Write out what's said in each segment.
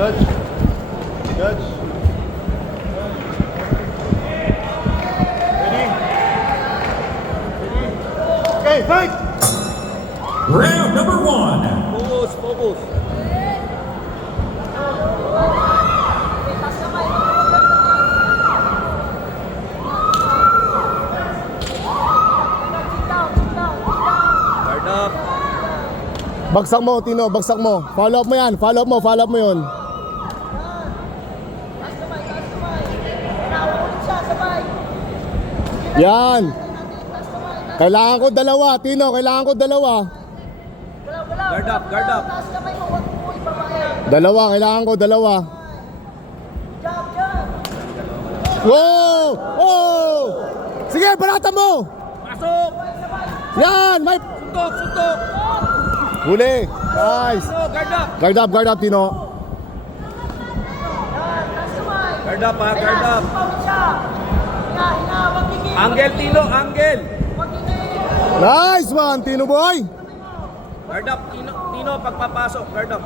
Judge. Judge. Ready? Ready? Okay, fight! Round number 1. Focus, focus. Guard up. Bagsak mo, Tino, bagsak mo. Follow up mo yan, follow up mo yun. Yan. Kailangan ko dalawa, Tino, kailangan ko dalawa. Guard up, guard up. Dalawa, kailangan ko dalawa. Wow! Oh! Sige, balatan mo! Pasok! Yan! May... Suntok, suntok! Huli! Nice! Guard up! Guard up, Tino. Guard up ha, guard up! Angle, Tino, angle! Nice one, Tino boy! Guard up, Tino, Tino, pagpapasok, guard up.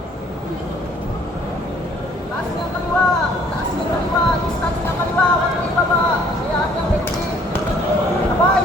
Taas ng kaliwa! Taas ng kaliwa! Distance ng kaliwa! Huwag mo ibaba! Hayaan niyang legit! Sabay!